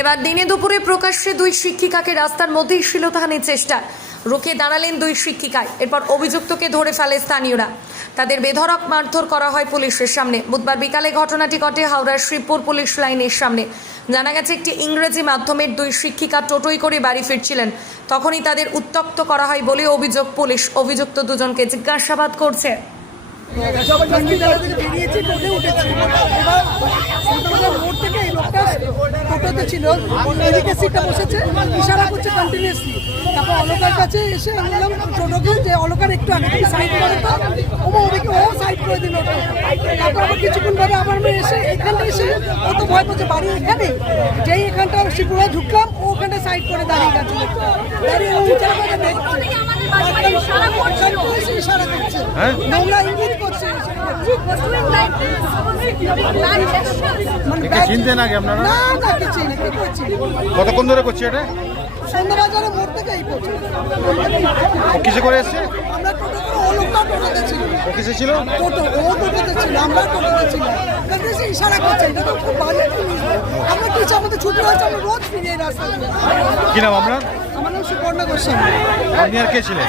এবার দিনে দুপুরে প্রকাশ্যে দুই শিক্ষিকাকে রাস্তার মধ্যেই শ্লীলতাহানির চেষ্টা রুখে দাঁড়ালেন দুই শিক্ষিকায়। এরপর অভিযুক্তকে ধরে ফেলে স্থানীয়রা। তাদের বেধড়ক মারধর করা হয় পুলিশের সামনে। বুধবার বিকালে ঘটনাটি ঘটে হাওড়ার শ্রীপুর পুলিশ লাইনের সামনে। জানা গেছে একটি ইংরেজি মাধ্যমের দুই শিক্ষিকা টোটোয় করে বাড়ি ফিরছিলেন। তখনই তাদের উত্ত্যক্ত করা হয় বলে অভিযোগ। পুলিশ অভিযুক্ত দুজনকে জিজ্ঞাসাবাদ করছে। ছিল এদিকে সিটটা বসেছে, ইশারা করছে কন্টিনিউসলি। তারপর অলকার কাছে এসে বললাম টোটোকে যে অলকার একটু আগে সাইড করে তো ওদিকে ও সাইড করে দিল। তারপর আবার কিছুক্ষণ পরে আবার আমি এসে এখানটা এসে ও তো ভয় পাচ্ছে বাড়ি এখানে, যেই এখানটা শিপুরে ঢুকলাম ও ওখানটা সাইড করে দাঁড়িয়ে গেছে। দাঁড়িয়ে ইশারা করছে, নোংরা ইঙ্গিত করছে। চিনতেন আগে আপনারা? না না কিছু না, কি করছি। কতক্ষণ ধরে করছে এটা? সন্ধ্যাবাজারে মোড় থেকে এই পর্যন্ত। ও কিসে করে এসছে? আমরা টোটো করে ও লোকটা টোটোতে ছিল। ও কিসে ছিল? টোটো ও টোটোতে ছিল, আমরা টোটোতে ছিলাম। কাছে ইশারা করছে, এটা তো খুব বাজে জিনিস। আমরা কিছু আমাদের ছুটি হয়েছে, আমরা রোজ ফিরি এই রাস্তা দিয়ে। কি নাম আপনার? আমার নাম সুপর্ণা গোস্বামী। আপনি আর কে ছিলেন?